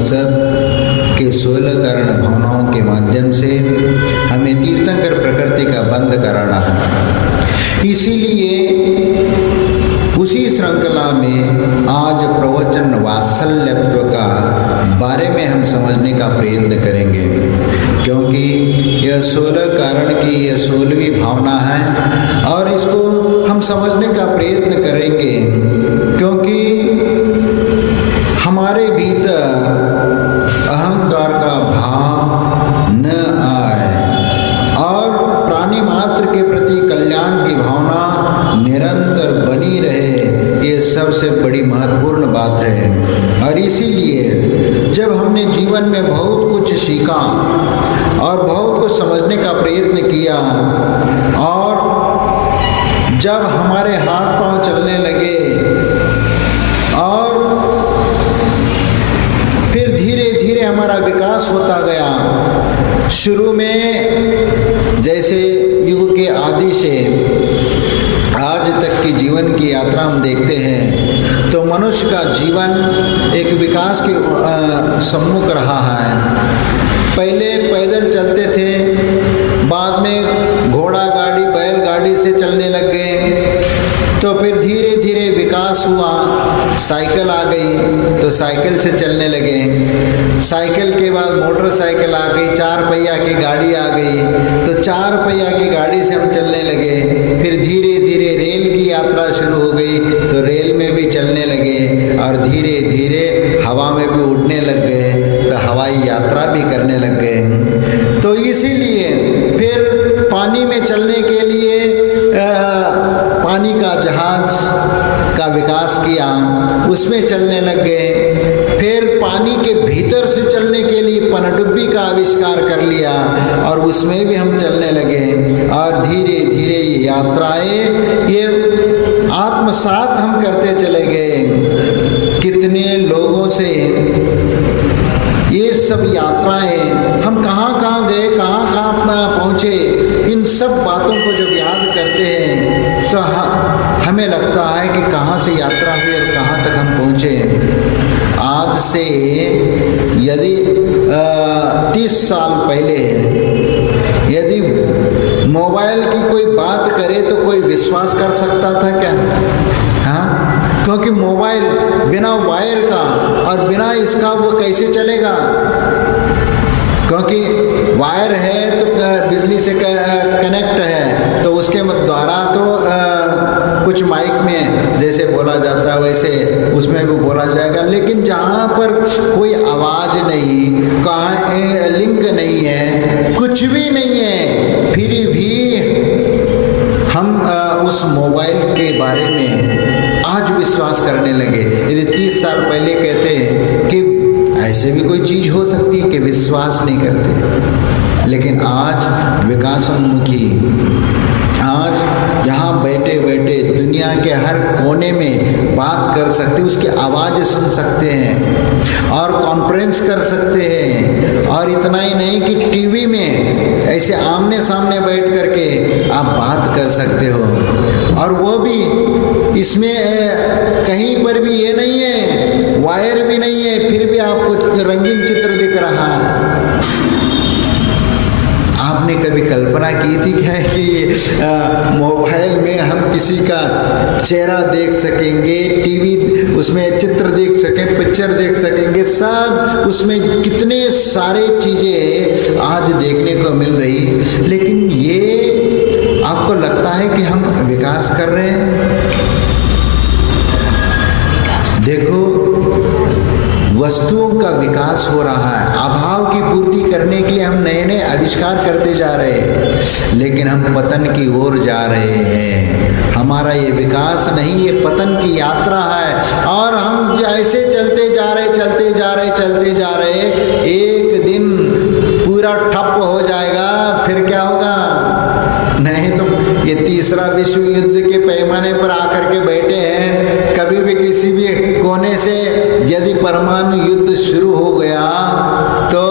मकसद के 16 कारण भावनाओं के माध्यम से हमें तीर्थंकर प्रकृति का बंध कराना है। इसीलिए उसी श्रृंखला में आज प्रवचन वात्सल्यत्व का बारे में हम समझने का प्रयत्न करेंगे, क्योंकि यह 16 कारण की यह 16वीं भावना है और इसको हम समझने का प्रयत्न करेंगे, क्योंकि हमारे भीतर अहंकार का भाव न आए और प्राणी मात्र के प्रति कल्याण की भावना निरंतर बनी रहे, ये सबसे बड़ी महत्वपूर्ण बात है। और इसीलिए जब हमने जीवन में बहुत कुछ सीखा और बहुत कुछ समझने का प्रयत्न किया और जब हमारे हाथ पांव चलने लगे और फिर धीरे धीरे हमारा विकास होता गया, शुरू में जैसे युग के आदि से आज तक की जीवन की यात्रा हम देखते हैं तो मनुष्य का जीवन एक विकास के सम्मुख रहा है। पहले पैदल चलते थे, बाद में घोड़ा गाड़ी बैलगाड़ी से चलने लग गए, तो फिर धीरे धीरे विकास हुआ, साइकिल आ गई तो साइकिल से चलने लगे, साइकिल के बाद मोटरसाइकिल आ गई, 4 पहिया की गाड़ी आ गई तो 4 पहिया की गाड़ी से हम चलने लगे, फिर धीरे धीरे रेल की यात्रा शुरू हो गई तो रेल में भी चलने लगे और धीरे धीरे हवा में भी उड़ने लग गए तो हवाई यात्रा भी करने लग गए। तो इसीलिए फिर पानी में चलने के लिए पानी का जहाज का विकास किया, उसमें चलने लग गए, फिर पानी के भीतर से चलने के लिए पनडुब्बी का आविष्कार कर लिया और उसमें भी हम चलने लगे और धीरे धीरे ये यात्राएं ये आत्मसात हम करते चले गए। कितने लोगों से ये सब यात्राएं हम कहाँ कहाँ गए, कहाँ कहाँ पहुँचे, इन सब बातों को जब याद करते हैं तो हमें लगता है कि कहाँ से यात्रा हुई और कहाँ तक हम पहुँचे। आज से यदि 30 साल पहले यदि मोबाइल की कोई बात करे तो कोई विश्वास कर सकता था क्या? हाँ, क्योंकि मोबाइल बिना वायर का और बिना इसका वो कैसे चलेगा, क्योंकि वायर है तो बिजली से कनेक्ट है तो उसके द्वारा तो कुछ माइक में जैसे बोला जाता है वैसे उसमें भी बोला जाएगा, लेकिन जहाँ पर कोई आवाज़ नहीं, कहाँ लिंक नहीं है, कुछ भी नहीं है, फिर भी हम उस मोबाइल के बारे में आज विश्वास करने लगे। यदि 30 साल पहले कहते कि ऐसे भी कोई चीज़ हो सकती है कि विश्वास नहीं करते, लेकिन आज विकासोन्मुखी, आज यहाँ बैठे बैठे दुनिया के हर कोने में बात कर सकते, उसकी आवाज़ सुन सकते हैं और कॉन्फ्रेंस कर सकते हैं, और इतना ही नहीं कि टीवी में ऐसे आमने सामने बैठ करके आप बात कर सकते हो, और वो भी इसमें कहीं पर भी ये नहीं है, वायर भी नहीं है, फिर भी आपको रंगीन चित्र दिख रहा है। आपने कभी कल्पना की थी क्या कि मोबाइल में हम किसी का चेहरा देख सकेंगे, टीवी उसमें चित्र देख सकें, पिक्चर देख सकेंगे, सब उसमें कितने सारे चीज़ें आज देखने को मिल रही, लेकिन ये आपको लगता है कि हम विकास कर रहे हैं? देखो, वस्तुओं का विकास हो रहा है, अभाव की पूर्ति करने के लिए हम नए नए आविष्कार करते जा रहे हैं, लेकिन हम पतन की ओर जा रहे हैं। हमारा ये विकास नहीं, ये पतन की यात्रा है, और हम जैसे चलते जा रहे चलते जा रहे चलते जा रहे, एक दिन पूरा ठप हो जाएगा। फिर क्या होगा? नहीं तो ये तीसरा विश्व युद्ध के पैमाने पर आकर के बैठे हैं, कभी भी किसी भी कोने से यदि परमाणु युद्ध शुरू हो गया तो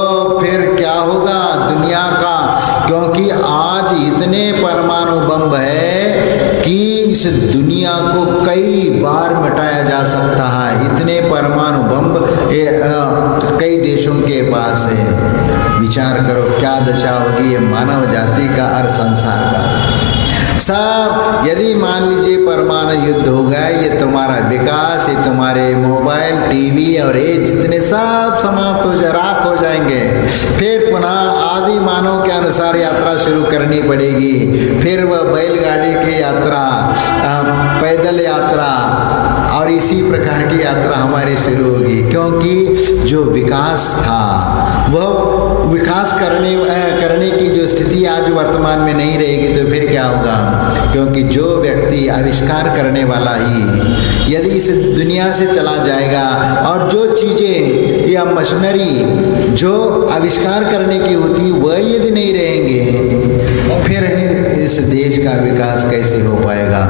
फिर क्या होगा दुनिया का? क्योंकि आज इतने परमाणु बम है कि इस दुनिया को कई बार मिटाया जा सकता है। इतने परमाणु बम कई देशों के पास है। विचार करो क्या दशा होगी ये मानव जाति का और संसार का। सब यदि मान लीजिए परमाणु युद्ध हो गया, ये तुम्हारा विकास, ये तुम्हारे मोबाइल, टीवी और ये जितने सब समाप्त हो जाए, राख हो जाएंगे। फिर पुनः आदि मानव के अनुसार यात्रा शुरू करनी पड़ेगी। फिर वह बैलगाड़ी की यात्रा, पैदल यात्रा और इसी प्रकार की यात्रा हमारी शुरू होगी। क्योंकि जो विकास था वह विकास करने की जो स्थिति आज वर्तमान में नहीं रहेगी, तो फिर क्या होगा? क्योंकि जो व्यक्ति आविष्कार करने वाला ही यदि इस दुनिया से चला जाएगा और जो चीज़ें या मशीनरी जो आविष्कार करने की होती वह यदि नहीं रहेंगे, फिर इस देश का विकास कैसे हो पाएगा?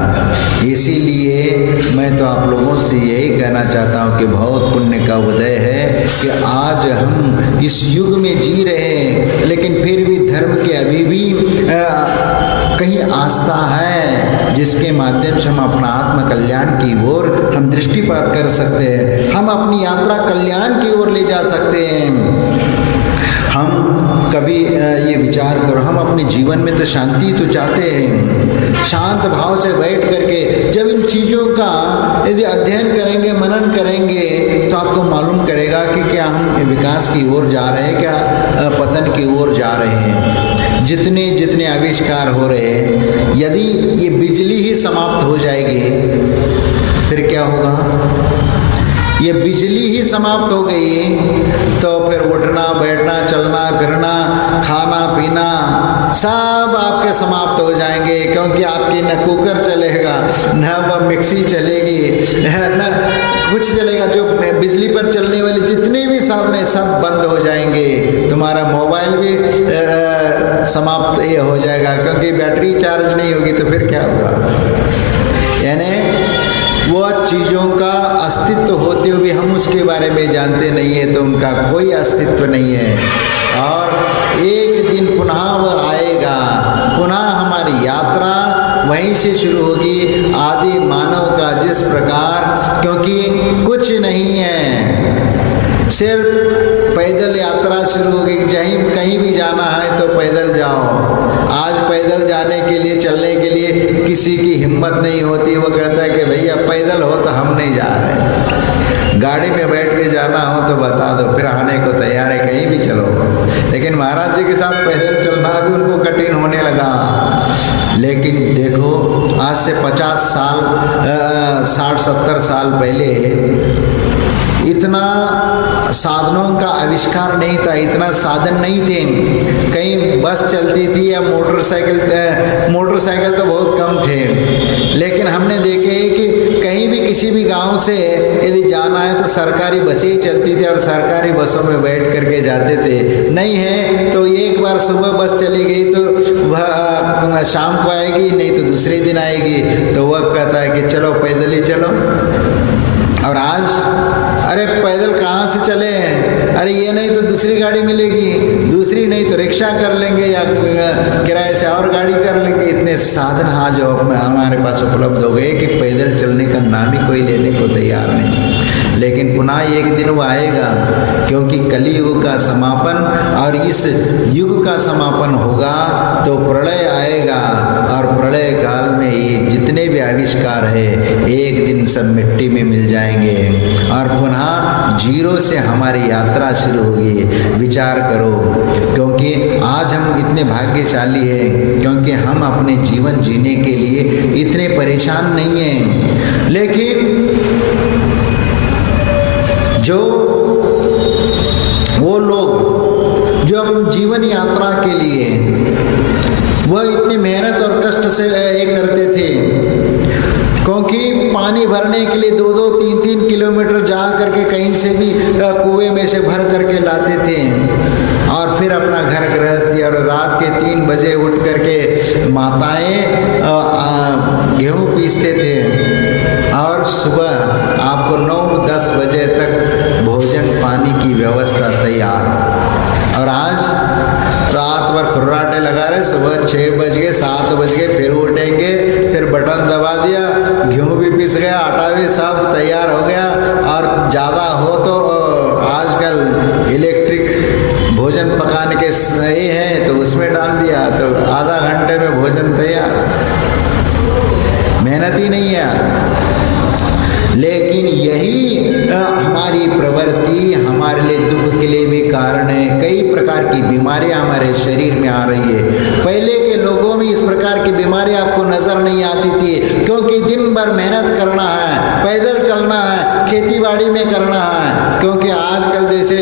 इसीलिए मैं तो आप लोगों से यही कहना चाहता हूँ कि बहुत पुण्य का उदय है कि आज हम इस युग में जी रहे हैं, लेकिन फिर भी धर्म के अभी भी कहीं आस्था है जिसके माध्यम से हम अपना आत्म कल्याण की ओर हम दृष्टिपात कर सकते हैं। हम अपनी यात्रा कल्याण की ओर ले जा सकते हैं। हम कभी ये विचार करो, हम अपने जीवन में तो शांति तो चाहते हैं। शांत भाव से बैठ करके जब इन चीज़ों का यदि अध्ययन करेंगे, मनन करेंगे, तो आपको मालूम करेगा कि क्या हम विकास की ओर जा रहे हैं, क्या पतन की ओर जा रहे हैं। जितने जितने आविष्कार हो रहे हैं, यदि ये बिजली ही समाप्त हो जाएगी फिर क्या होगा? ये बिजली ही समाप्त हो गई तो फिर उठना, बैठना, चलना, फिरना, खाना, पीना सब आपके समाप्त हो जाएंगे। क्योंकि आपकी न कुकर चलेगा, न वह मिक्सी चलेगी, न कुछ चलेगा। जो बिजली पर चलने वाली जितने भी साधन हैं सब बंद हो जाएंगे। तुम्हारा मोबाइल भी समाप्त ये हो जाएगा, क्योंकि बैटरी चार्ज नहीं होगी तो फिर क्या होगा? यानी वह चीज़ों का अस्तित्व होते हुए हम उसके बारे में जानते नहीं है, तो उनका कोई अस्तित्व नहीं है। और एक दिन पुनः वह आएगा, पुनः हमारी यात्रा वहीं से शुरू होगी आदि मानव का जिस प्रकार, क्योंकि कुछ नहीं है, सिर्फ पैदल यात्रा शुरू होगी। कहीं भी जाना है तो पैदल जाओ। आज पैदल जाने के लिए, चलने के लिए किसी की हिम्मत नहीं होती। वो कहता है कि भैया पैदल हो तो हम नहीं जा रहे। गाड़ी में बैठ के जाना हो तो बता दो, फिर आने को तैयार है, कहीं भी चलो। लेकिन महाराज जी के साथ पैदल चलना भी उनको कठिन होने लगा। लेकिन देखो आज से 50 साल 60-70 साल पहले इतना साधनों का आविष्कार नहीं था, इतना साधन नहीं थे। कहीं बस चलती थी या मोटरसाइकिल तो बहुत कम थे। लेकिन हमने देखे कि कहीं भी किसी भी गांव से यदि जाना है तो सरकारी बसें ही चलती थी और सरकारी बसों में बैठ करके जाते थे। नहीं है तो एक बार सुबह बस चली गई तो वह शाम को आएगी, नहीं तो दूसरे दिन आएगी। तो वह कहता है कि चलो पैदल ही चलो। और आज अरे पैदल कहाँ से चले हैं? अरे ये नहीं तो दूसरी गाड़ी मिलेगी, दूसरी नहीं तो रिक्शा कर लेंगे या किराए से और गाड़ी कर लेंगे। इतने साधन आज हमारे पास उपलब्ध हो गए कि पैदल चलने का नाम ही कोई लेने को तैयार नहीं। लेकिन पुनः एक दिन वो आएगा, क्योंकि कलियुग का समापन और इस युग का समापन होगा तो प्रलय आएगा। और प्रलय काल में ये जितने भी आविष्कार है एक दिन सब मिट्टी में मिल जाएंगे और पुनः जीरो से हमारी यात्रा शुरू होगी। विचार करो, क्योंकि आज हम इतने भाग्यशाली हैं क्योंकि हम अपने जीवन जीने के लिए इतने परेशान नहीं हैं। लेकिन जो वो लोग जो अपनी जीवन यात्रा के लिए वह इतनी मेहनत और कष्ट से ये करते थे, क्योंकि पानी भरने के लिए 2-2, 3-3 किलोमीटर जा करके कहीं से भी कुएं में से भर करके लाते थे और फिर अपना घर गृहस्थी। और रात के 3 बजे उठ करके माताएं गेहूँ पीसते थे और सुबह आपको 9-10 बजे तक भोजन पानी की व्यवस्था तैयार। और आज रात भर खुर्राटे लगा रहे, सुबह 6 बज गए, 7 बज गए, फिर उठेंगे, फिर बटन दबा दिया, गेहूँ भी पिस गया, आटा भी सब तैयार हो गया। और ज़्यादा हो तो आजकल इलेक्ट्रिक भोजन पकाने के सही हैं तो उसमें डाल दिया, तो आधा घंटे में भोजन तैयार। मेहनत ही नहीं है। लेकिन यही हमारी प्रवृत्ति हमारे लिए दुख के लिए भी कारण है। कई प्रकार की बीमारियां हमारे शरीर में आ रही है। पहले के लोगों में इस प्रकार की बीमारी आपको नजर नहीं आती थी, क्योंकि दिन भर मेहनत करना है, पैदल चलना है, खेती बाड़ी में करना है। क्योंकि आजकल जैसे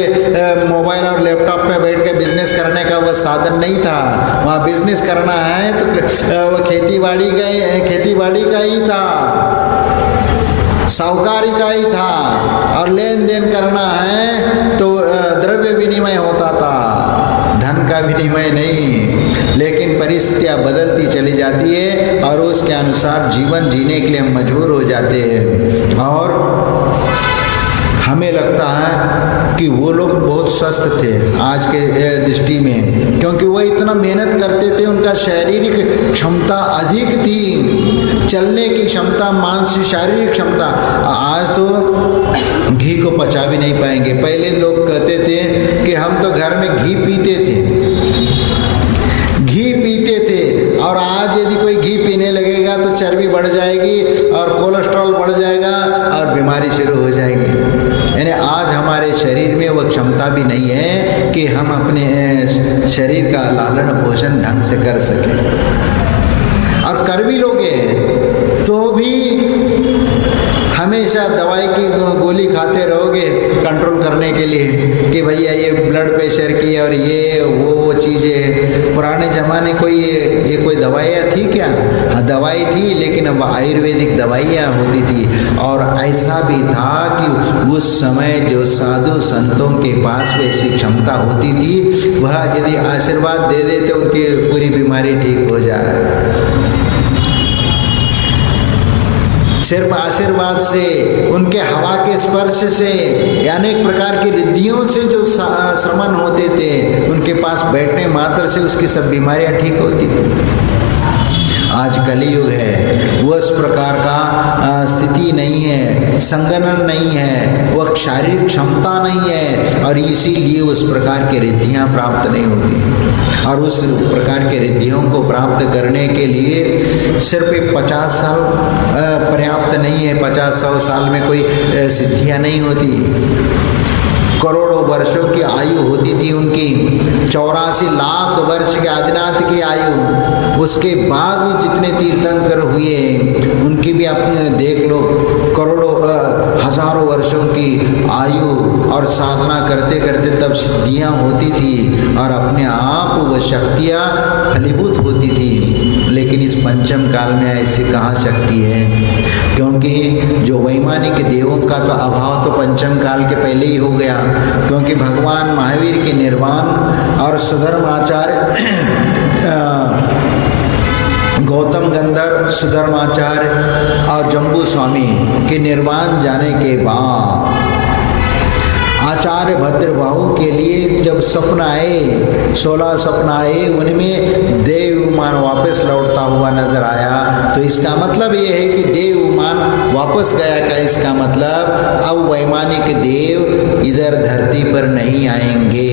मोबाइल और लैपटॉप पे बैठ के बिजनेस करने का वह साधन नहीं था। वहाँ बिजनेस करना है तो वह खेती बाड़ी का ही था, साहूकारी का ही था। और लेन देन करना है तो द्रव्य विनिमय होता था, धन का विनिमय नहीं। लेकिन परिस्थितियाँ बदलती चली जाती है और उसके अनुसार जीवन जीने के लिए हम मजबूर हो जाते हैं। और हमें लगता है कि वो लोग बहुत स्वस्थ थे आज के दृष्टि में, क्योंकि वो इतना मेहनत करते थे, उनका शारीरिक क्षमता अधिक थी, चलने की क्षमता, मानसिक शारीरिक क्षमता। आज तो घी को पचा भी नहीं पाएंगे। पहले लोग कहते थे कि हम तो घर में घी पीते थे, और आज यदि कोई घी पीने लगेगा तो चर्बी बढ़ जाएगी और कोलेस्ट्रॉल बढ़ जाएगा और बीमारी शुरू हो जाएगी। यानी आज हमारे शरीर में वो क्षमता भी नहीं है कि हम अपने शरीर का लालन पोषण ढंग से कर सकें। और कर भी लोगे तो भी हमेशा दवाई की गोली खाते रहोगे कंट्रोल करने के लिए कि भैया ये ब्लड प्रेशर की और ये वो चीज़ें। पुराने ज़माने कोई दवाइयाँ थी क्या? हाँ, दवाई थी, लेकिन अब आयुर्वेदिक दवाइयाँ होती थी। और ऐसा भी था कि उस समय जो साधु संतों के पास वैसी क्षमता होती थी, वह यदि आशीर्वाद दे देते उनकी पूरी बीमारी ठीक हो जाए। सिर्फ आशीर्वाद से, उनके हवा के स्पर्श से, अनेक प्रकार की रिद्धियों से जो श्रमण होते थे, उनके पास बैठने मात्र से उसकी सब बीमारियां ठीक होती थी। आज कलियुग है, वो उस प्रकार का स्थिति नहीं है, संगठन नहीं है, वह शारीरिक क्षमता नहीं है, और इसीलिए उस प्रकार की रिद्धियाँ प्राप्त नहीं होती। और उस प्रकार के रिद्धियों को प्राप्त करने के लिए सिर्फ 50 साल पर्याप्त नहीं है। 50-100 साल में कोई सिद्धियाँ नहीं होती। करोड़ों वर्षों की आयु होती थी उनकी, 84 लाख वर्ष के आदिनाथ की आयु। उसके बाद भी जितने तीर्थंकर हुए उनकी भी अपने देख लो, करोड़ों हजारों वर्षों की आयु, और साधना करते करते तब सिद्धियाँ होती थी और अपने आप वह शक्तियाँ फलीभूत होती थी। लेकिन इस पंचम काल में ऐसी कहाँ शक्ति है? क्योंकि जो वैमानिक देवों का तो अभाव तो पंचम काल के पहले ही हो गया, क्योंकि भगवान महावीर के निर्वाण और सुधर्माचार्य गौतम गंधर्व, सुधर्माचार्य और जम्बू स्वामी के निर्वाण जाने के बाद आचार्य भद्रबाहु के लिए जब सपना आए, 16 सपना आए, उनमें देव विमान वापस लौटता हुआ नजर आया। तो इसका मतलब ये है कि देव विमान वापस गया का इसका मतलब अब वैमानिक देव इधर धरती पर नहीं आएंगे।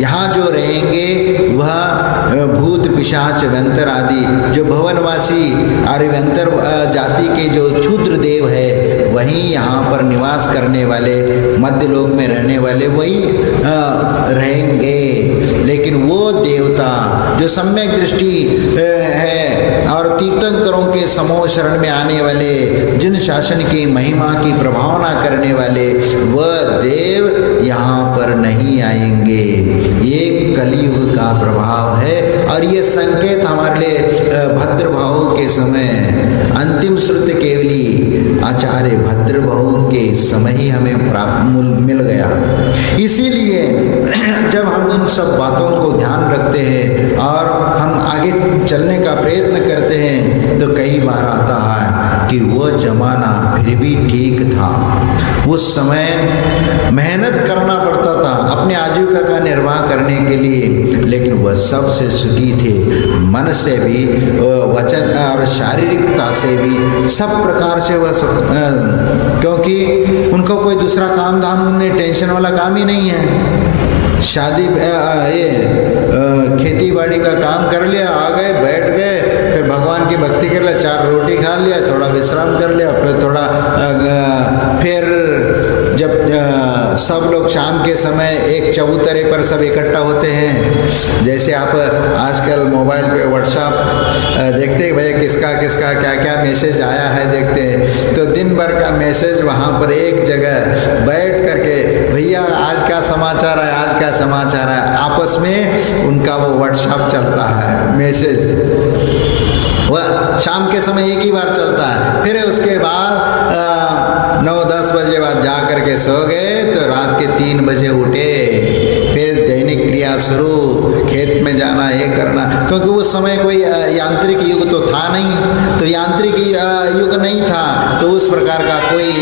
यहाँ जो रहेंगे वह भूत पिशाच व्यंतर आदि जो भवनवासी आर्यव्यंतर जाति के जो क्षुद्र देव है, वहीं यहाँ पर निवास करने वाले, मध्य लोक में रहने वाले वही रहेंगे। लेकिन वो देवता जो सम्यक दृष्टि है और तीर्थंकरों के समूह शरण में आने वाले, जिन शासन की महिमा की प्रभावना करने वाले, वह देव यहाँ पर नहीं आएंगे। ये कलियुग का प्रभाव है और ये संकेत हमारे लिए भद्रबाहु के समय, अंतिम श्रुति केवली आचार्य भद्रबाहु के समय ही हमें प्राप्त मिल गया। इसीलिए जब हम उन सब बातों को ध्यान रखते हैं और हम आगे चलने का प्रयत्न करते हैं, तो कई बार आता है कि वो जमाना फिर भी ठीक था। उस समय मेहनत करना पड़ता था अपने आजीविका का निर्वाह करने के लिए, लेकिन वह सबसे सुखी थे, मन से भी, वचन और शारीरिकता से भी, सब प्रकार से वह क्योंकि उनको कोई दूसरा काम धाम, उन्हें टेंशन वाला काम ही नहीं है। शादी ये खेती बाड़ी का काम कर लिया, आ गए, बैठ गए, फिर भगवान की भक्ति कर लिया, 4 रोटी खा लिया, थोड़ा विश्राम कर लिया, फिर थोड़ा फिर जब सब लोग शाम के समय एक चबूतरे पर सब इकट्ठा होते हैं, जैसे आप आजकल मोबाइल पे व्हाट्सएप देखते हैं भैया किसका किसका क्या क्या मैसेज आया है देखते हैं, तो दिन भर का मैसेज वहाँ पर एक जगह बैठ करके भैया आज का समाचार है, आज का समाचार है, आपस में उनका वो व्हाट्सएप चलता है मैसेज, वह शाम के समय एक ही बार चलता है। फिर उसके बाद 9-10 बजे बाद जा करके सो गए, तो रात के 3 बजे उठे, फिर दैनिक क्रिया शुरू, खेत में जाना, ये करना, क्योंकि उस समय कोई यांत्रिक युग तो था नहीं, तो यांत्रिक युग नहीं था तो उस प्रकार का कोई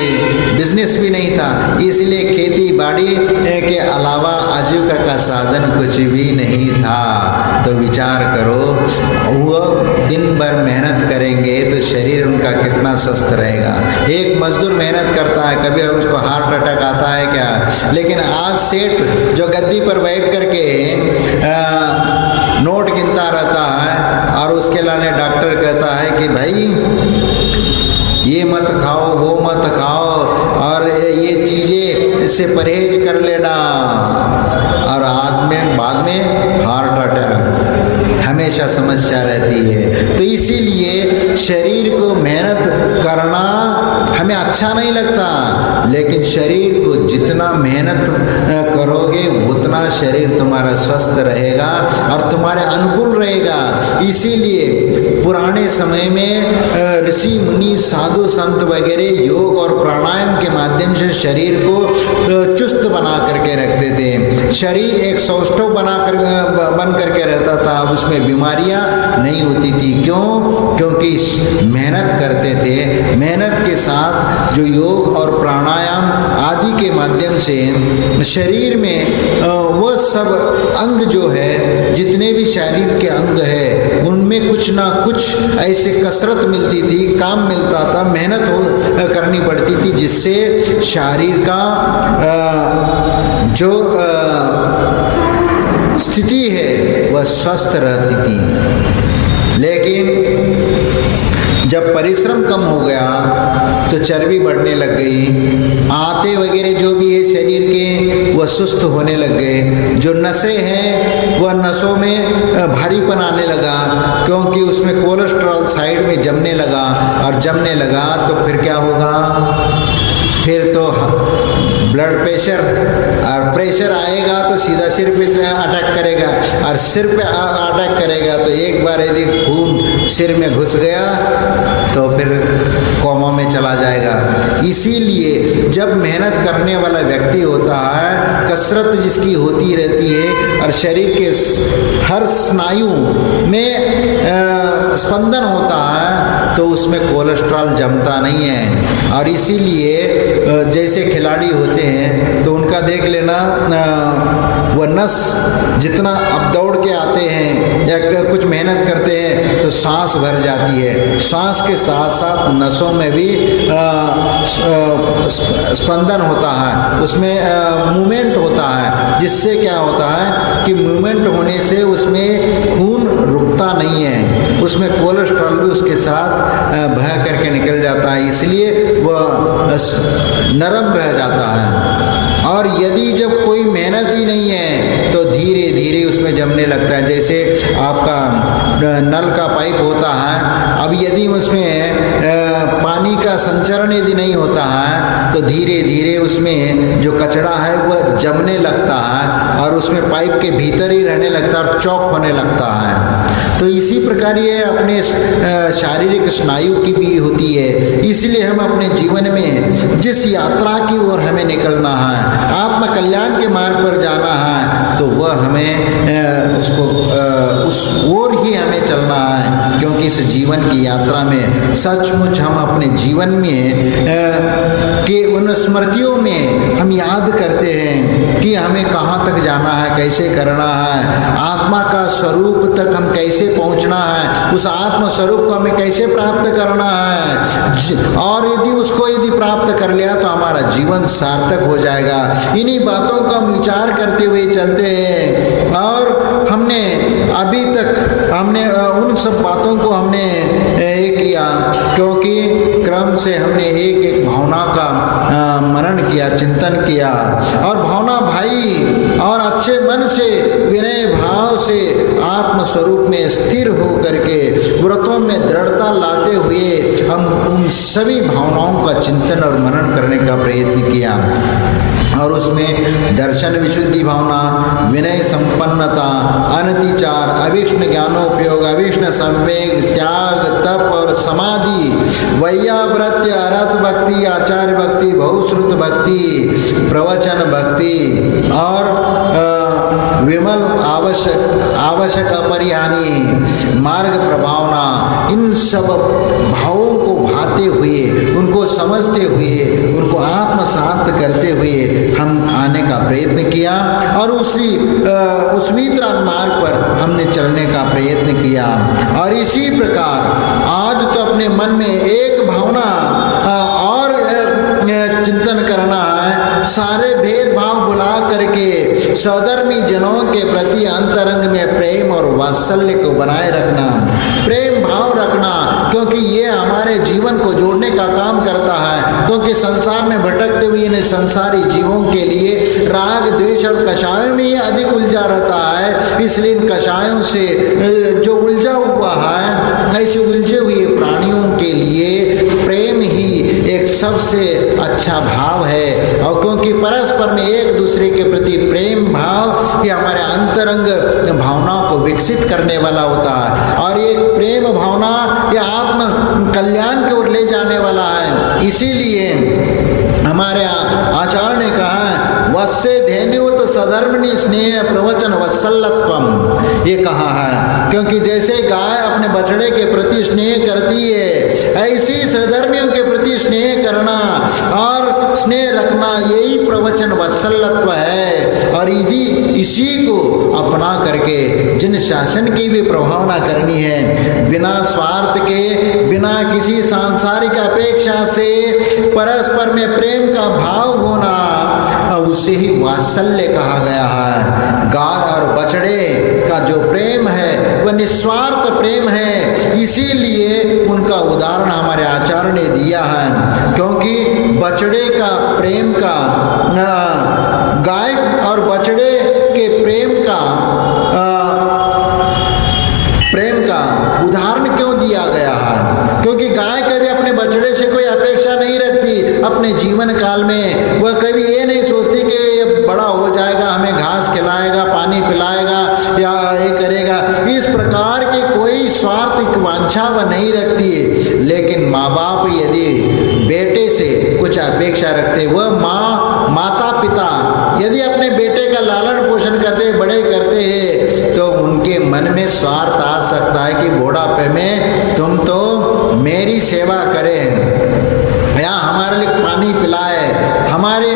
बिजनेस भी नहीं था, इसलिए खेती बाड़ी के अलावा आजीविका का साधन कुछ भी नहीं था। तो विचार करो, वह दिन भर मेहनत करेंगे तो शरीर उनका कितना स्वस्थ रहेगा। एक मजदूर मेहनत करता है, कभी उसको हार्ट अटैक आता है क्या? लेकिन आज सेठ जो गद्दी पर बैठ करके नोट गिनता रहता है और उसके लाने डॉक्टर कहता है कि भाई ये मत खाओ, वो मत खाओ, और ये चीज़ें से परहेज कर लेना, और बाद में हार्ट अटैक हमेशा समस्या रहती है। तो इसीलिए शरीर को मेहनत करना हमें अच्छा नहीं लगता, लेकिन शरीर को जितना मेहनत करोगे उतना शरीर तुम्हारा स्वस्थ रहेगा और तुम्हारे अनुकूल रहेगा। इसीलिए पुराने समय में ऋषि मुनि साधु संत वगैरह योग और प्राणायाम के माध्यम से शरीर को चुस्त बना करके रखते थे। शरीर एक सौष्ठव बन करके रहता था, उसमें बीमारियां नहीं होती थी। क्यों? क्योंकि मेहनत करते थे। मेहनत के साथ जो योग और प्राणायाम आदि के माध्यम से शरीर में वो सब अंग जो है, जितने भी शरीर के अंग है, उनमें कुछ ना कुछ ऐसे कसरत मिलती थी, काम मिलता था, मेहनत करनी पड़ती थी, जिससे शरीर का जो स्थिति है वह स्वस्थ रहती थी। लेकिन जब परिश्रम कम हो गया तो चर्बी बढ़ने लग गई, आंतें वगैरह जो भी है शरीर के वह सुस्त होने लग गए, जो नसें हैं वह नसों में भारीपन आने लगा, क्योंकि उसमें कोलेस्ट्रॉल साइड में जमने लगा, और जमने लगा तो फिर क्या होगा? फिर तो ब्लड प्रेशर और प्रेशर आएगा तो सीधा सिर पे अटैक करेगा, और सिर पे अटैक करेगा तो एक बार यदि खून सिर में घुस गया तो फिर कोमा में चला जाएगा। इसीलिए जब मेहनत करने वाला व्यक्ति होता है, कसरत जिसकी होती रहती है और शरीर के हर स्नायु में स्पंदन होता है, तो उसमें कोलेस्ट्रॉल जमता नहीं है। और इसीलिए जैसे खिलाड़ी होते हैं तो उनका देख लेना, वह नस जितना अब दौड़ के आते हैं या कुछ मेहनत करते हैं तो सांस भर जाती है, सांस के साथ साथ नसों में भी स्पंदन होता है, उसमें मूवमेंट होता है, जिससे क्या होता है कि मूवमेंट होने से उसमें खून रुकता नहीं है, उसमें कोलेस्ट्रॉल भी उसके साथ बह करके निकल जाता है, इसलिए वह नरम रह जाता है। और यदि जब कोई मेहनत ही नहीं है तो धीरे धीरे उसमें जमने लगता है। जैसे आपका नल का पाइप होता है, अब यदि उसमें पानी का संचरण यदि नहीं होता है तो धीरे धीरे उसमें जो कचरा है वह जमने लगता है और उसमें पाइप के भीतर ही रहने लगता है और चौक होने लगता है। तो इसी प्रकार ये अपने शारीरिक स्नायु की भी होती है। इसलिए हम अपने जीवन में जिस यात्रा की ओर हमें निकलना है, आत्म कल्याण के मार्ग पर जाना है, तो वह हमें उस ओर ही हमें चलना है। क्योंकि इस जीवन की यात्रा में सचमुच हम अपने जीवन में के उन स्मृतियों में हम याद करते हैं कि हमें कहाँ तक जाना है, कैसे करना है। आत्मा का स्वरूप तक हम कैसे पहुंचना है, उस आत्म स्वरूप को हमें कैसे प्राप्त करना है, और यदि प्राप्त कर लिया तो हमारा जीवन सार्थक हो जाएगा। इन्हीं बातों का हम विचार करते हुए चलते हैं। और हमने अभी तक उन सब बातों को हमने किया, क्योंकि क्रम से हमने एक एक भावना का मनन किया, चिंतन किया, और भावना भाई और अच्छे मन से विनय भाव से आत्म स्वरूप में स्थिर हो करके व्रतों में दृढ़ता लाते हुए हम उन सभी भावनाओं का चिंतन और मनन करने का प्रयत्न किया। और उसमें दर्शन विशुद्धि भावना, विनय संपन्नता, अनतिचार, अभीष्ण ज्ञानोपयोग, अभीष्ण संवेग, त्याग, तप और समाधि, वैयाव्रत्य, अरत भक्ति, आचार्य भक्ति, बहुश्रुत भक्ति, प्रवचन भक्ति और विमल आवश्यक अपरिहानी मार्ग प्रभावना, इन सब भावों को भाते हुए, उनको समझते हुए, उनको आत्मसात करते हुए हम आने का प्रयत्न किया, और उस वीतराग मार्ग पर हमने चलने का प्रयत्न किया। और इसी प्रकार आज तो अपने मन में एक भावना और चिंतन करना है, सारे भेदभाव बुला करके सधर्मी जनों के प्रति अंतरंग में प्रेम और वात्सल्य को बनाए रखना, प्रेम भाव रखना, क्योंकि ये हमारे जीवन को जोड़ने का काम करता है। क्योंकि संसार में भटकते हुए इन संसारी जीवों के लिए राग, द्वेष और कषायों में ये अधिक उलझा रहता है। इसलिए इन कषायों से जो उलझा हुआ है, ऐसे उलझे हुए प्राणियों के लिए प्रेम ही एक सबसे अच्छा भाव है। और क्योंकि परस्पर में एक दूसरे के प्रति प्रेम भाव ये हमारे अंतरंग भावनाओं को विकसित करने वाला होता है, और ये प्रेम भावना ये आत्म कल्याण की ओर ले जाने वाला है। इसीलिए हमारे आचार्य ने कहा, वत्से धेनुवत सधर्मिणी स्नेह प्रवचन वत्सलत्वम, ये कहा है। क्योंकि जैसे गाय अपने बछड़े के प्रति स्नेह करती है, ऐसी सधर्मियों के प्रति स्नेह करना और स्नेह रखना यही प्रवचन वत्सलत्व है। और इसी को अपना करके जिन शासन की भी प्रभावना करनी है, बिना स्वार्थ के, बिना किसी सांसारिक अपेक्षा से परस्पर में प्रेम का भाव होना, उसे ही वात्सल्य कहा गया है। गाय और बछड़े का जो प्रेम है वह निस्वार्थ प्रेम है। इसीलिए उनका उदाहरण हमारे आचार्य ने दिया है, क्योंकि बछड़े का प्रेम का, गाय और बछड़े के प्रेम का उदाहरण क्यों दिया गया है? क्योंकि गाय कभी अपने बछड़े से कोई अपेक्षा नहीं रखती। अपने जीवन काल में वह कभी ये नहीं सोचती कि ये बड़ा हो जाएगा, हमें घास खिलाएगा, पानी पिलाएगा या ये करेगा। इस प्रकार की कोई स्वार्थ वांछा वह नहीं रखती है। लेकिन माँ बाप यदि बेटे से कुछ अपेक्षा रखते, वह माता पिता यदि अपने बेटे का लालन पोषण करते, बड़े करते हैं, तो उनके मन में स्वार्थ आ सकता है कि बुढ़ापे में तुम तो मेरी सेवा करें या हमारे लिए पानी पिलाए, हमारे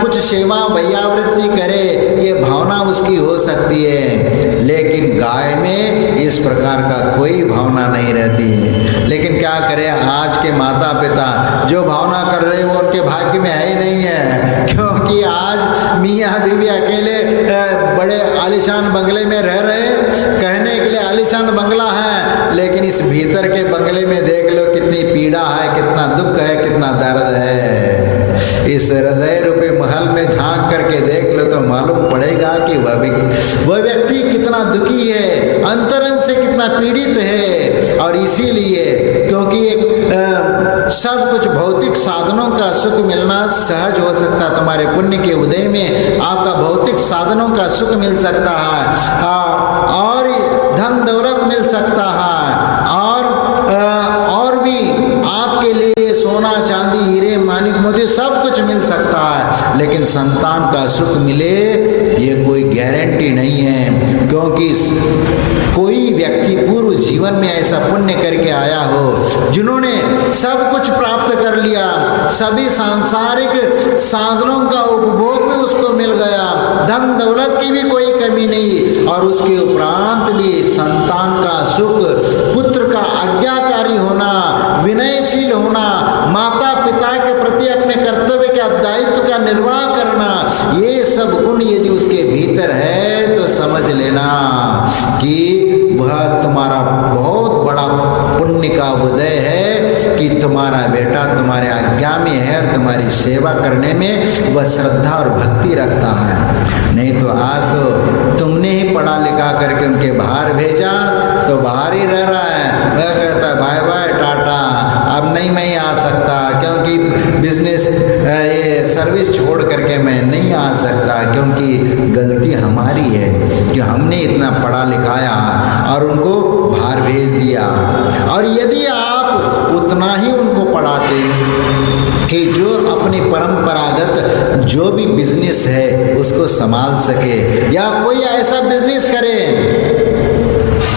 कुछ सेवा वैयावृत्ति करे, ये भावना उसकी हो सकती है। लेकिन गाय में इस प्रकार का कोई भावना नहीं रहती है। लेकिन क्या करें, आज के माता पिता जो भावना कर रहे हैं वो उनके भाग्य में है ही नहीं है। क्योंकि आज मियाँ बीवी अकेले बड़े आलीशान बंगले में रह रहे, कहने के लिए आलीशान बंगला है, लेकिन इस भीतर के बंगले में देख लो कितनी पीड़ा है, कितना दुख है, कितना दर्द है। इस हृदय रूपी महल में झांक करके देख लो तो मालूम पड़ेगा कि वह व्यक्ति कितना दुखी है, अंतरंग से कितना पीड़ित है। और इसीलिए क्योंकि सब कुछ भौतिक साधनों का सुख मिलना सहज हो सकता, तुम्हारे पुण्य के उदय में आपका भौतिक साधनों का सुख मिल सकता है, और धन दौलत मिल सकता है, और भी आपके लिए सोना चांदी हीरे मानिक मोती सब कुछ मिल सकता है। लेकिन संतान का सुख मिले ये कोई गारंटी नहीं है। क्योंकि कोई व्यक्ति पूर्व जीवन में ऐसा पुण्य करके आया हो जिन्होंने सब कुछ प्राप्त कर लिया, सभी सांसारिक साधनों का उपभोग भी उसको मिल गया, धन दौलत की भी कोई कमी नहीं, और उसके उपरांत भी संतान का सुख, पुत्र का आज्ञाकारी होना, विनयशील होना, माता पिता के प्रति अपने कर्तव्य के दायित्व का निर्वाह करना, ये सब गुण यदि उसके भीतर है तो समझ लेना कि वह तुम्हारा बहुत बड़ा पुण्य का उदय है कि तुम्हारा बेटा तुम्हारे आज्ञा में है और तुम्हारी सेवा करने में वह श्रद्धा और भक्ति रखता है। नहीं तो आज तो तुमने ही पढ़ा लिखा करके उनके बाहर भेजा तो बाहर ही रह रहा है, वह कहता है बाय बाय टाटा, अब नहीं मैं आ सकता क्योंकि बिजनेस ये सर्विस छोड़ करके मैं नहीं आ सकता, क्योंकि गलती हमारी है कि हमने इतना पढ़ा लिखाया और उनको बाहर भेज दिया। और यदि आप उतना ही उनको पढ़ाते कि जो अपनी परंपरागत जो भी बिजनेस है उसको संभाल सके, या कोई ऐसा बिजनेस करे,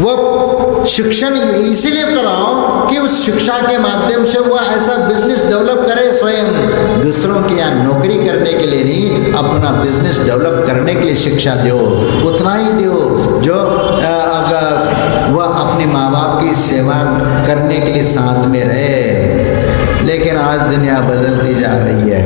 वो शिक्षण इसीलिए कराओ कि उस शिक्षा के माध्यम से वो ऐसा बिजनेस डेवलप करे, स्वयं दूसरों के यहाँ नौकरी करने के लिए नहीं, अपना बिजनेस डेवलप करने के लिए शिक्षा दो, उतना ही दो जो वह अपने माँ बाप की सेवा करने के लिए साथ में रहे। लेकिन आज दुनिया बदलती जा रही है,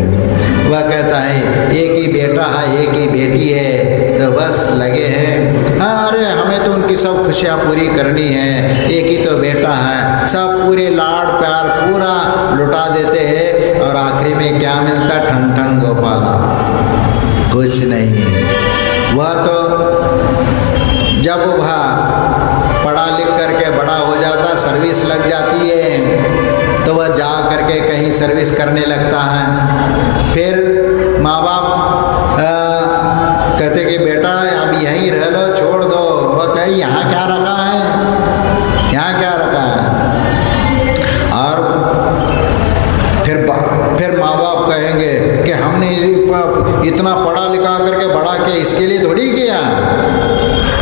वह कहता है एक ही बेटा है, एक ही बेटी है, तो बस लगे हैं, हाँ अरे हमें तो उनकी सब खुशियाँ पूरी करनी है, एक ही तो बेटा है, सब पूरे लाड प्यार पूरा लुटा देते हैं, और आखिरी में क्या मिलता, ठन ठन गोपाला, कुछ नहीं। वह तो जब वह पढ़ा लिख करके बड़ा हो जाता, सर्विस लग जाती है, तो वह जा करके कहीं सर्विस करने लगता है। फिर माँ बाप कहते कि बेटा अब यहीं रह लो, छोड़ दो, वह कहे यहाँ क्या रखा है, यहाँ क्या रखा है। और फिर माँ बाप कहेंगे कि हमने इतना पढ़ा लिखा करके बड़ा किया, इसके लिए थोड़ी किया,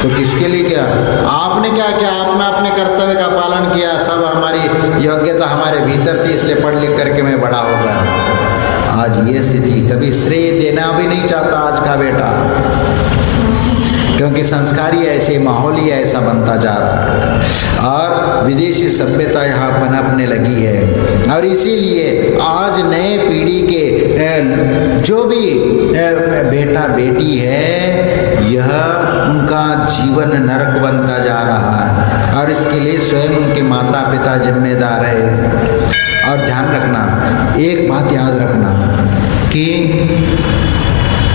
तो किसके लिए किया, आपने क्या किया, आपने अपने कर्तव्य का पालन किया, सब हमारी योग्यता हमारे भीतर थी, इसलिए पढ़ लिख करके मैं बड़ा हो गया। आज ये स्थिति, कभी श्रेय देना भी नहीं चाहता आज का बेटा, क्योंकि संस्कार ही ऐसे, माहौल ही ऐसा बनता जा रहा है, और विदेशी सभ्यता यहाँ पनपने लगी है। और इसीलिए आज नए पीढ़ी के जो भी बेटा बेटी है, यह उनका जीवन नरक बनता जा रहा है, और इसके लिए स्वयं उनके माता पिता जिम्मेदार है। और ध्यान रखना, एक बात याद रखना कि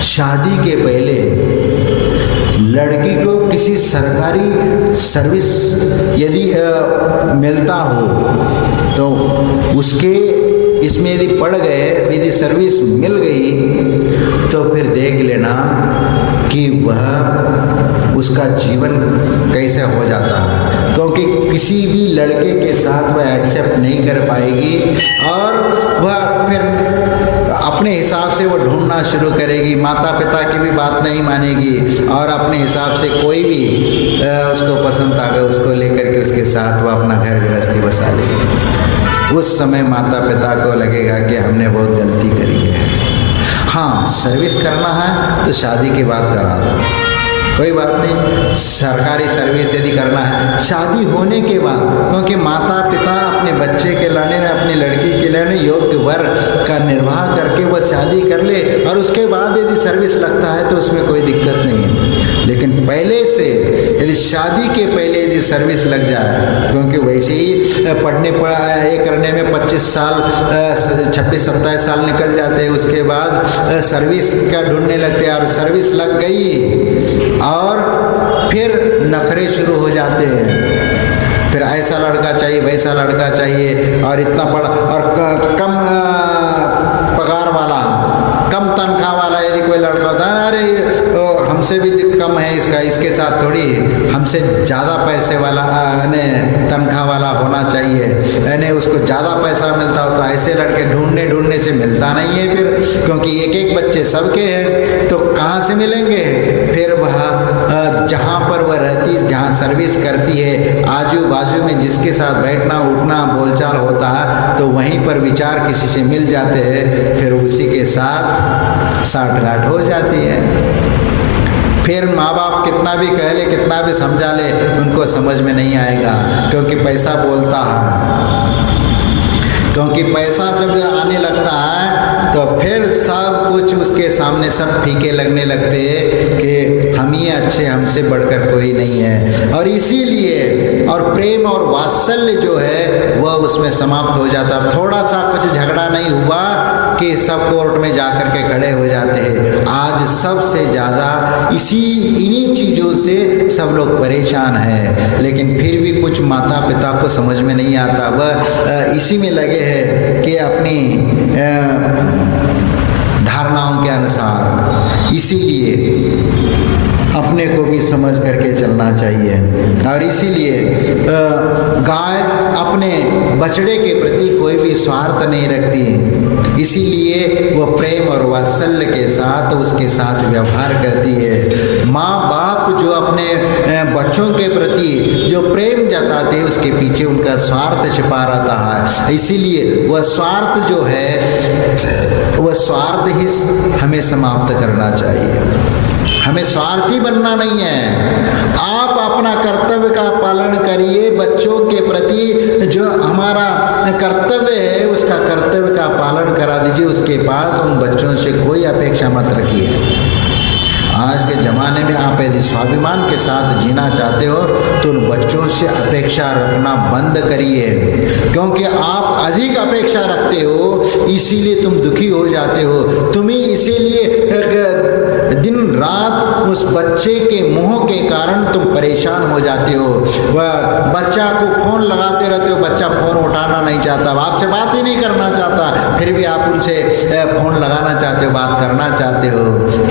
शादी के पहले लड़की को किसी सरकारी सर्विस यदि मिलता हो तो उसके इसमें यदि पड़ गए, यदि सर्विस मिल गई, तो फिर देख लेना कि वह उसका जीवन कैसे हो जाता है, क्योंकि किसी भी लड़के के साथ वह एक्सेप्ट नहीं कर पाएगी, और वह फिर अपने हिसाब से वो ढूंढना शुरू करेगी, माता पिता की भी बात नहीं मानेगी, और अपने हिसाब से कोई भी उसको पसंद आ गया उसको लेकर के उसके साथ वो अपना घर गृहस्थी बसा लेगी। उस समय माता पिता को लगेगा कि हमने बहुत गलती करी है। हाँ, सर्विस करना है तो शादी के बाद करा दो, कोई बात नहीं, सरकारी सर्विस यदि करना है शादी होने के बाद, क्योंकि माता पिता अपने बच्चे के लाने, अपनी लड़की के लाने योग्य वर का निर्वाह करके वह शादी कर ले, और उसके बाद यदि सर्विस लगता है तो उसमें कोई दिक्कत नहीं है। लेकिन पहले से यदि शादी के पहले यदि सर्विस लग जाए, क्योंकि वैसे ही पढ़ने ये करने में 25 साल 26-27 साल निकल जाते हैं, उसके बाद सर्विस का ढूंढने लगते हैं, और सर्विस लग गई और फिर नखरे शुरू हो जाते हैं, फिर ऐसा लड़का चाहिए, वैसा लड़का चाहिए, और इतना बड़ा और कम पगार वाला, कम तनख्वाह वाला यदि कोई लड़का होता है, अरे हमसे भी कम है इसका, इसके साथ थोड़ी, हमसे ज़्यादा पैसे वाला तनख्वाह वाला होना चाहिए, यानी उसको ज़्यादा पैसा मिलता हो तो ऐसे लड़के ढूंढने से मिलता नहीं है फिर, क्योंकि एक एक बच्चे सबके हैं तो कहाँ से मिलेंगे। फिर वह जहाँ पर वह रहती, जहाँ सर्विस करती है, आजू बाजू में जिसके साथ बैठना उठना बोलचाल होता है तो वहीं पर विचार किसी से मिल जाते हैं, फिर उसी के साथ साठगांठ हो जाती है। फिर माँ बाप कितना भी कह ले, कितना भी समझा ले, उनको समझ में नहीं आएगा, क्योंकि पैसा बोलता है। क्योंकि पैसा जब आने लगता है तो फिर सब कुछ उसके सामने सब फीके लगने लगते हैं कि हम ही अच्छे, हमसे बढ़कर कोई नहीं है। और इसीलिए और प्रेम और वात्सल्य जो है वह उसमें समाप्त हो जाता है। थोड़ा सा कुछ झगड़ा नहीं हुआ कि सब कोर्ट में जाकर के खड़े हो जाते हैं। आज सबसे ज़्यादा इन्हीं चीज़ों से सब लोग परेशान हैं, लेकिन फिर भी कुछ माता पिता को समझ में नहीं आता, वह इसी में लगे हैं कि अपनी धारणाओं के अनुसार। इसीलिए अपने को भी समझ करके चलना चाहिए। और इसीलिए गाय अपने बछड़े के प्रति कोई भी स्वार्थ नहीं रखती, इसीलिए वह प्रेम और वात्सल्य के साथ उसके साथ व्यवहार करती है। माँ बाप जो अपने बच्चों के प्रति जो प्रेम जताते हैं उसके पीछे उनका स्वार्थ छिपा रहता है। इसीलिए वह स्वार्थ जो है वह स्वार्थ ही हमें समाप्त करना चाहिए। हमें स्वार्थी बनना नहीं है। आप अपना कर्तव्य का पालन करिए, बच्चों के प्रति जो हमारा कर्तव्य है उसका कर्तव्य का पालन करा दीजिए। उसके बाद उन बच्चों से कोई अपेक्षा मत रखिए। आज के ज़माने में आप यदि स्वाभिमान के साथ जीना चाहते हो तो उन बच्चों से अपेक्षा रखना बंद करिए, क्योंकि आप अधिक अपेक्षा रखते हो इसीलिए तुम दुखी हो जाते हो। तुम्हें इसीलिए दिन रात उस बच्चे के मोह के कारण तुम परेशान हो जाते हो। वह बच्चा को फ़ोन लगाते रहते हो, बच्चा फ़ोन उठाना नहीं चाहता, आपसे बात ही नहीं करना चाहता, फिर भी आप उनसे फ़ोन लगाना चाहते हो, बात करना चाहते हो।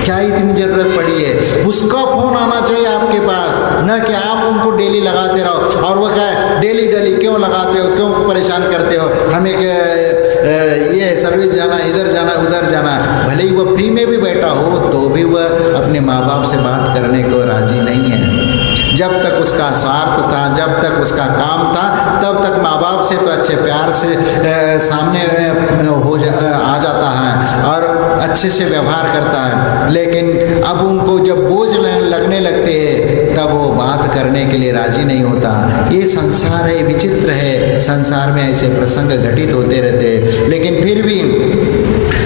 क्या इतनी ज़रूरत पड़ी है? उसका फ़ोन आना चाहिए आपके पास, न कि आप उनको डेली लगाते रहो। और वह कहे डेली क्यों लगाते हो, क्यों परेशान करते हो, हमें ये सर्विस जाना, इधर जाना, उधर जाना। भले ही वह फ्री में भी बैठा हो तो भी वह अपने माँ बाप से बात करने को राजी नहीं है। जब तक उसका स्वार्थ था, जब तक उसका काम था, तब तक माँ बाप से तो अच्छे प्यार से सामने आ जाता है और अच्छे से व्यवहार करता है। लेकिन अब उनको जब बोझ लगने लगते हैं तब वो बात करने के लिए राजी नहीं होता। ये संसार है, विचित्र है। संसार में ऐसे प्रसंग घटित होते रहते हैं। लेकिन फिर भी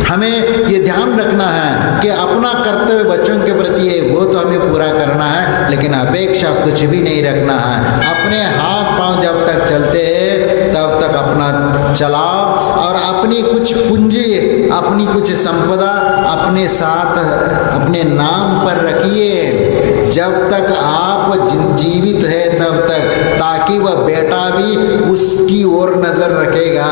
हमें ये ध्यान रखना है कि अपना कर्तव्य बच्चों के प्रति है वो तो हमें पूरा करना है, लेकिन अपेक्षा कुछ भी नहीं रखना है। अपने हाथ पांव जब तक चलते हैं तब तक अपना चलाओ और अपनी कुछ पूंजी, अपनी कुछ संपदा अपने साथ अपने नाम पर रखिए जब तक आप जीवित है तब तक, ताकि वह बेटा भी उसकी ओर नजर रखेगा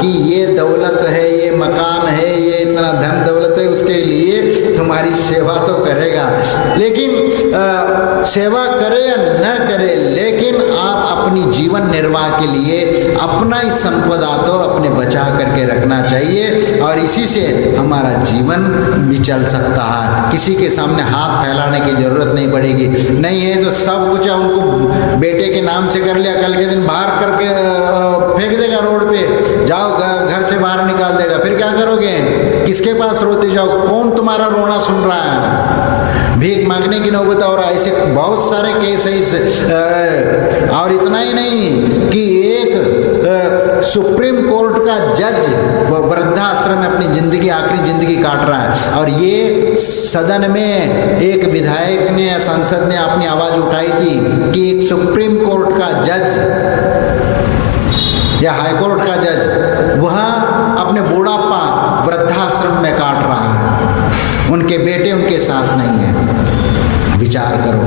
कि ये दौलत है, ये मकान है, ये इतना धन दौलत है, उसके लिए तुम्हारी सेवा तो करेगा। लेकिन सेवा करे या न करे, लेकिन आप अपनी जीवन निर्वाह के लिए अपना ही संपदा तो अपने बचा करके रखना चाहिए और इसी से हमारा जीवन भी चल सकता है। किसी के सामने हाथ फैलाने की जरूरत नहीं पड़ेगी। नहीं है तो सब कुछ उनको बेटे के नाम से कर लिया, कल के दिन बाहर करके फेंक देगा रोड पे, जाओ घर से बाहर निकाल देगा, फिर क्या करोगे? किसके पास रोते जाओ? कौन तुम्हारा रोना सुन रहा है? भीख मांगने की नौबत। और ऐसे बहुत सारे केस है। और इतना ही नहीं कि एक सुप्रीम कोर्ट का जज वृद्धाश्रम में अपनी जिंदगी, आखिरी जिंदगी काट रहा है और ये सदन में एक विधायक ने, संसद ने अपनी आवाज उठाई थी कि एक सुप्रीम कोर्ट का जज या हाई कोर्ट का जज वह अपने बुढ़ापा वृद्धाश्रम में काट रहा है, उनके बेटे उनके साथ नहीं है। विचार करो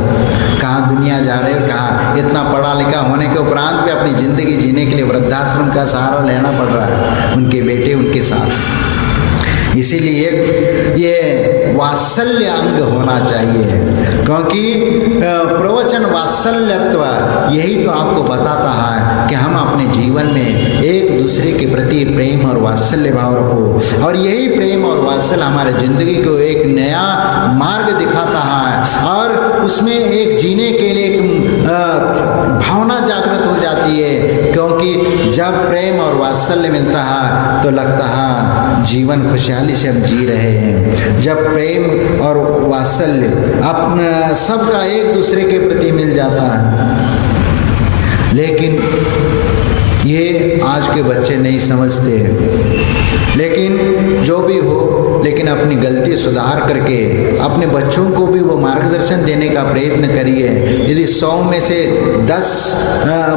कहाँ दुनिया जा रही है, कहाँ इतना पढ़ा लिखा होने के उपरांत भी अपनी ज़िंदगी जीने के लिए वृद्धाश्रम का सहारा लेना पड़ रहा है, उनके बेटे उनके साथ। इसीलिए ये वात्सल्य अंग होना चाहिए, क्योंकि प्रवचन वात्सल्यत्व यही तो आपको बताता है कि हम अपने जीवन में एक दूसरे के प्रति प्रेम और वात्सल्य भाव रखो, और यही प्रेम और वात्सल्य हमारे जिंदगी को एक नया मार्ग दिखाता है, और उसमें एक जीने के लिए एक भावना जागृत हो जाती है, क्योंकि जब प्रेम और वात्सल्य मिलता है तो लगता है जीवन खुशहाली से हम जी रहे हैं। जब प्रेम और वात्सल्य अपना सबका एक दूसरे के प्रति मिल जाता है, लेकिन ये आज के बच्चे नहीं समझते। लेकिन जो भी हो, लेकिन अपनी गलती सुधार करके अपने बच्चों को भी वो मार्गदर्शन देने का प्रयत्न करिए। यदि 100 में से 10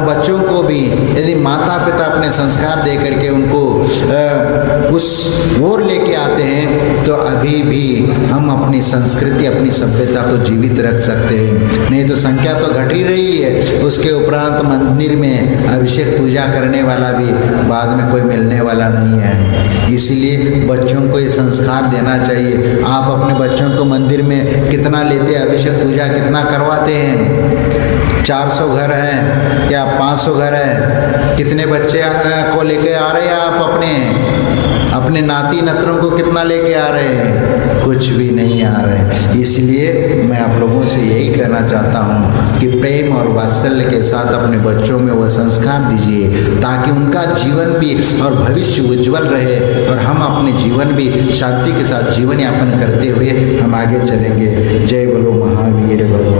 बच्चों को भी यदि माता पिता अपने संस्कार दे करके उनको उस ओर लेके आते हैं, तो अभी भी हम अपनी संस्कृति अपनी सभ्यता को जीवित रख सकते हैं। नहीं तो संख्या तो घट ही रही है, उसके उपरांत मंदिर में अभिषेक पूजा करने वाला भी बाद में कोई मिलने वाला नहीं है। इसलिए बच्चों को ये संस्कार देना चाहिए। आप अपने बच्चों को मंदिर में कितना लेते हैं, अभिषेक पूजा कितना करवाते हैं? 400 घर हैं या 500 घर हैं? कितने बच्चे को लेके आ रहे हैं आप अपने नाती नतरों को कितना लेके आ रहे हैं? कुछ भी नहीं आ रहे। इसलिए मैं आप लोगों से यही कहना चाहता हूँ कि प्रेम और वात्सल्य के साथ अपने बच्चों में वह संस्कार दीजिए, ताकि उनका जीवन भी और भविष्य उज्जवल रहे, और हम अपने जीवन भी शांति के साथ जीवन यापन करते हुए हम आगे चलेंगे। जय बोलो महावीर भगवान।